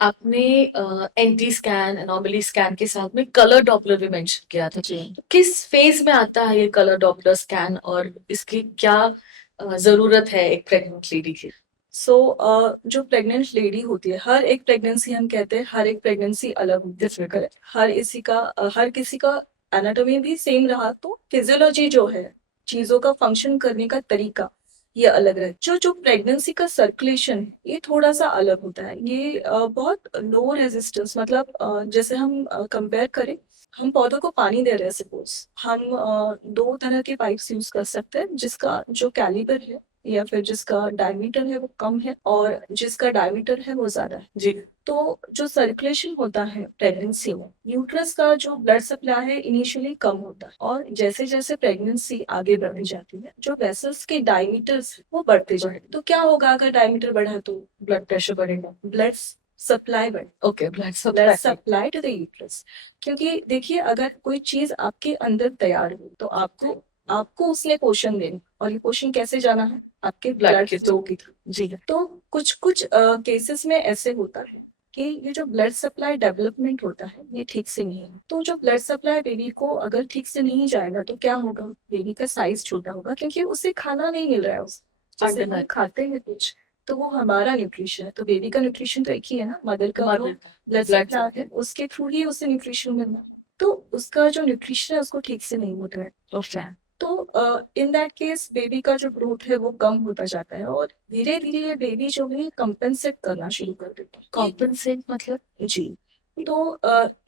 आपने n t scan, anomaly scan के साथ में कलर डॉपलर भी मेंशन किया था। जी। तो किस फेज में आता है ये कलर डॉपलर स्कैन और इसकी क्या जरूरत है एक प्रेग्नेंट लेडी की? सो जो प्रेग्नेंट लेडी होती है, हर एक प्रेगनेंसी, हम कहते हैं हर एक प्रेगनेंसी अलग होती है। डिफिकल्ट। हर किसी का एनाटॉमी भी सेम रहा तो फिजियोलॉजी जो है, चीजों का फंक्शन करने का तरीका, ये अलग है। जो जो प्रेगनेंसी का सर्कुलेशन, ये थोड़ा सा अलग होता है। ये बहुत लो रेजिस्टेंस, मतलब जैसे हम कंपेयर करें, हम पौधों को पानी दे रहे हैं, सपोज हम दो तरह के पाइप्स यूज कर सकते हैं, जिसका जो कैलिबर है या फिर जिसका डायमीटर है वो कम है, और जिसका डायमीटर है वो ज्यादा है। जी। तो जो सर्कुलेशन होता है प्रेगनेंसी में, यूट्रस का जो ब्लड सप्लाई है इनिशियली कम होता है, और जैसे जैसे प्रेगनेंसी आगे बढ़ती जाती है, जो वेसल्स के डायमीटर्स वो बढ़ते जाएंगे। तो क्या होगा, अगर डायमीटर बढ़ा तो ब्लड प्रेशर बढ़ेगा। ब्लड सप्लाई बढ़े, okay, blood blood supply. Supply to the uterus. क्योंकि देखिए, अगर कोई चीज आपके अंदर तैयार हुई तो आपको आपको उसने पोषण देना, और ये पोषण कैसे जाना है, आपके ब्लड ब्लड के फ्लो थ्रू। के थ्रू। जी। तो कुछ कुछ केसेस में ऐसे होता है कि ये जो ब्लड सप्लाई डेवलपमेंट होता है ये ठीक से नहीं है। तो जो ब्लड सप्लाई बेबी को अगर ठीक से नहीं जाएगा तो क्या होगा, बेबी का साइज छोटा होगा, क्योंकि उसे खाना नहीं मिल रहा है। उसे जैसे हम अंडरनाइट। खाते हैं कुछ, तो वो हमारा न्यूट्रिशन है। तो बेबी का न्यूट्रिशन तो एक ही है ना, मदर का जो मदर का ब्लड ब्लड। सप्लाई है उसके थ्रू ही उसे न्यूट्रिशन मिलना है। तो उसका जो न्यूट्रिशन है उसको ठीक से नहीं मिल रहा है। ओके। तो इन दैट केस बेबी का जो ग्रोथ है वो कम होता जाता है, और धीरे धीरे ये बेबी जो है कंपेंसेट करना शुरू कर देता है। कॉम्पनसेट मतलब? जी। तो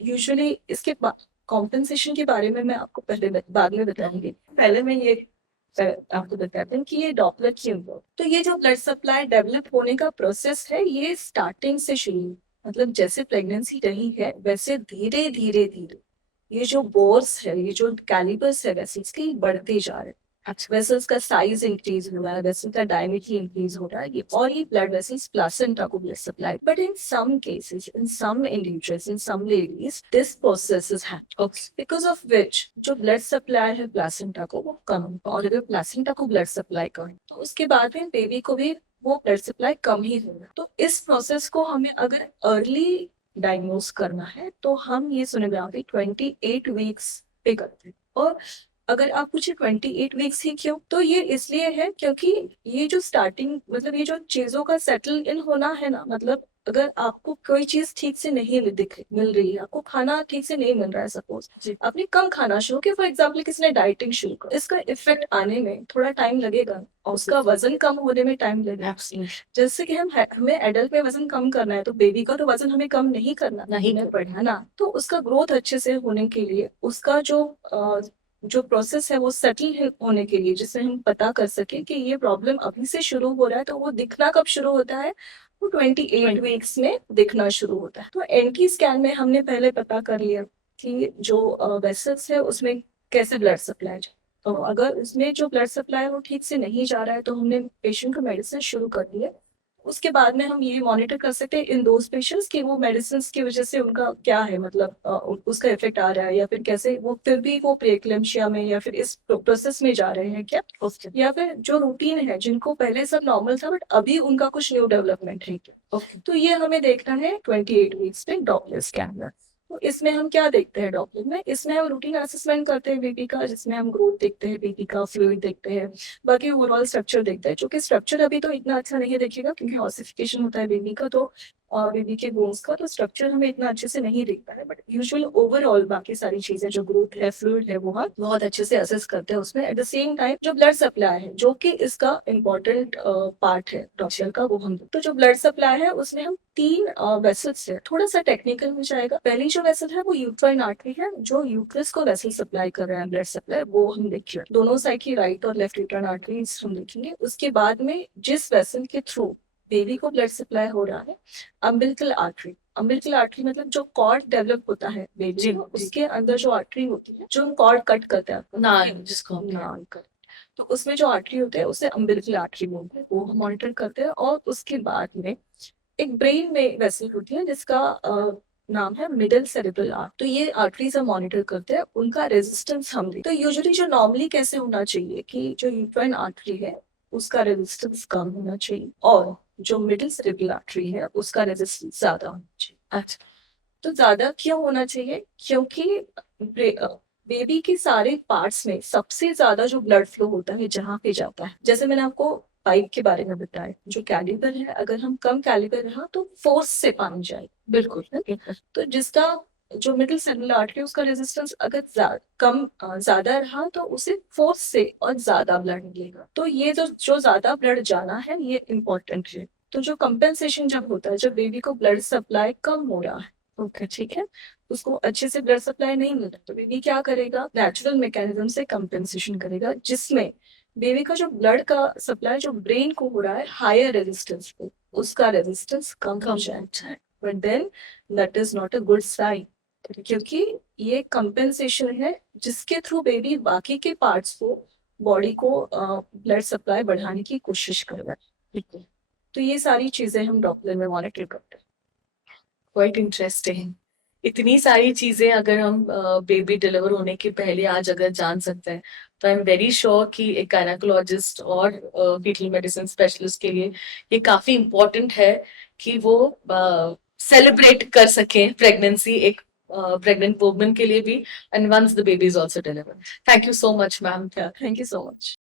यूजुअली इसके कॉम्पेंसेशन के बारे में मैं आपको बाद में बताऊंगी। पहले मैं ये आपको बताते हैं कि ये डॉपलर क्यों हुआ। तो ये जो ब्लड सप्लाई डेवलप होने का प्रोसेस है, ये स्टार्टिंग से शुरू हुआ। मतलब जैसे प्रेगनेंसी रही है वैसे धीरे धीरे धीरे ये जो बोर्स है, ये जो कैलिपर्स है वेसल्स के, ये बढ़ते जा रहे हैं। अच्छा। वेसल्स का साइज इंक्रीज हो रहा है, वेसल का डायमीटर इंक्रीज हो रहा है, ये और ये ब्लड वेसल्स प्लासेंटा को blood supply. But in some cases, in some individuals, in some ladies, this process is okay. Because of which जो ब्लड सप्लाई है प्लासेंटा को वो कम है। और अगर प्लासेंटा को ब्लड सप्लाई कम है तो उसके बाद में बेबी को भी वो ब्लड सप्लाई कम ही होगा। तो इस प्रोसेस को हमें अगर अर्ली डायग्नोज करना है तो हम ये सोनोग्राफी 28 वीक्स पे करते हैं। और अगर आप पूछे 28 वीक्स ही क्यों, तो ये इसलिए है क्योंकि ये जो स्टार्टिंग, मतलब ये जो चीजों का सेटल इन होना है ना, मतलब अगर आपको कोई चीज ठीक से नहीं मिल रही है, आपको खाना ठीक से नहीं मिल रहा है, सपोज जी। आपने कम खाना शुरू किया, फॉर एग्जाम्पल किसी ने डाइटिंग शुरू कर, इसका इफेक्ट आने में थोड़ा टाइम लगेगा, और उसका वजन कम होने में टाइम लगेगा। एब्सोल्युटली। जैसे कि हमें एडल्ट में वजन कम करना है, तो बेबी का तो वजन हमें कम नहीं करना, नहीं हमें करना। बढ़ाना। तो उसका ग्रोथ अच्छे से होने के लिए, उसका जो प्रोसेस है वो सेटल होने के लिए, जिससे हम पता कर सके कि ये प्रॉब्लम अभी से शुरू हो रहा है, तो वो दिखना कब शुरू होता है, वो 28 वीक्स में दिखना शुरू होता है। तो एनटी स्कैन में हमने पहले पता कर लिया कि जो वेसल्स है उसमें कैसे ब्लड सप्लाई जाए। तो अगर उसमें जो ब्लड सप्लाई है वो ठीक से नहीं जा रहा है तो हमने पेशेंट को मेडिसिन शुरू कर दी है। उसके बाद में हम ये मॉनिटर कर सकते हैं इन दोज पेशेंट्स कि वो मेडिसिन की वजह से उनका क्या है, मतलब उसका इफेक्ट आ रहा है, या फिर कैसे वो फिर भी वो प्रेक्लेम्शिया में या फिर इस प्रोसेस में जा रहे हैं क्या, ओके। या फिर जो रूटीन है, जिनको पहले सब नॉर्मल था बट अभी उनका कुछ न्यू डेवलपमेंट है क्या। ओके। तो ये हमें देखना है 28 वीक्स पे डॉपलर स्कैन में। तो इसमें हम क्या देखते हैं डॉपलर में, इसमें हम रूटीन असेसमेंट करते हैं बेबी का, जिसमें हम ग्रोथ देखते हैं, बेबी का फ्लूइड देखते हैं, बाकी ओवरऑल स्ट्रक्चर देखता है। क्योंकि स्ट्रक्चर अभी तो इतना अच्छा नहीं दिखेगा क्योंकि ऑसिफिकेशन होता है बेबी का, तो और बेबी के बोन्स का, तो स्ट्रक्चर हमें इतना अच्छे से नहीं दिखता है। बट यूजुअल ओवरऑल बाकी सारी चीजें, जो ग्रोथ है, फ्लूइड है, वो हम बहुत अच्छे से असेस करते हैं उसमें। एट द सेम टाइम जो ब्लड सप्लाई है, जो कि इसका इम्पोर्टेंट पार्ट है डॉक्टर का, वो हम, तो जो ब्लड सप्लाई है उसमें हम तीन वेसल्स है। थोड़ा सा टेक्निकल हो जाएगा। पहली जो वेसल है वो यूट्राइन आर्टरी है, जो यूट्रस को वेसल सप्लाई कर रहा है, ब्लड सप्लाई, वो हम देखिए दोनों साइड की राइट और लेफ्ट यूट्राइन आर्टरी हम देखेंगे। उसके बाद में जिस वेसल के थ्रू बेबी को ब्लड सप्लाई हो रहा है, अम्बिलिकल आर्टरी। अम्बिलिकल आर्टरी मतलब जो कॉर्ड डेवलप होता है बेबी जी। को, जी। उसके अंदर जो आर्टरी होती है, जो हम कॉर्ड कट करते हैं आपको, ना, जिसको हम नाल कर, तो उसमें जो आर्टरी होते हैं उसे अम्बिलिकल आर्टरी बोलते हैं, वो हम मॉनिटर करते हैं। और उसके बाद में एक ब्रेन में वेसल होती है जिसका नाम है मिडिल सेरेब्रल आर्ट। तो ये आर्टरीज हम मॉनिटर करते हैं, उनका रेजिस्टेंस हम देखते हैं। तो यूजुअली जो नॉर्मली कैसे होना चाहिए कि जो यूट्राइन आर्टरी है उसका रेजिस्टेंस कम होना चाहिए, और जो मिडिल सेरेब्रल आर्टरी है उसका रेजिस्टेंस ज्यादा होना चाहिए। अच्छा। तो ज्यादा क्यों होना चाहिए? क्योंकि बेबी के सारे पार्ट्स में सबसे ज्यादा जो ब्लड फ्लो होता है जहाँ पे जाता है, जैसे मैंने आपको पाइप के बारे में बताया, जो कैलिबर है अगर हम कम कैलिबर रहा तो फोर्स से पानी जाए, बिल्कुल। तो जिसका जो मिडिल सेरेब्रल आर्टरी उसका रेजिस्टेंस अगर ज्यादा रहा तो उसे फोर्स से और ज्यादा ब्लड मिलेगा। तो ये जो ज्यादा ब्लड जाना है ये इम्पोर्टेंट है। तो जो कंपेंसेशन जब होता है, जब बेबी को ब्लड सप्लाई कम हो रहा है, ओके ठीक है, उसको अच्छे से ब्लड सप्लाई नहीं मिल रहा, तो बेबी क्या करेगा? नेचुरल मैकेनिज्म से कंपेंसेशन करेगा, जिसमें बेबी का जो ब्लड का सप्लाई जो ब्रेन को हो रहा है हायर रेजिस्टेंस पे, उसका रेजिस्टेंस कम हो जाए। But then that is not a good sign, क्योंकि ये कंपेंसेशन है जिसके थ्रू बेबी बाकी के पार्ट्स को, बॉडी को ब्लड सप्लाई बढ़ाने की कोशिश कर रहा है। तो ये सारी चीजें हम डॉपलर में मॉनिटर करते हैं। Quite interesting. इतनी सारी चीजें अगर हम बेबी डिलीवर होने के पहले आज अगर जान सकते हैं तो आई एम वेरी श्योर कि एक गायनेकोलॉजिस्ट और फीटल मेडिसिन स्पेशलिस्ट के लिए ये काफी इम्पोर्टेंट है कि वो सेलिब्रेट कर सकें प्रेगनेंसी, एक प्रेग्नेंट वुमन के लिए भी, and once the baby is also delivered. Thank you so much ma'am. Thank you so much.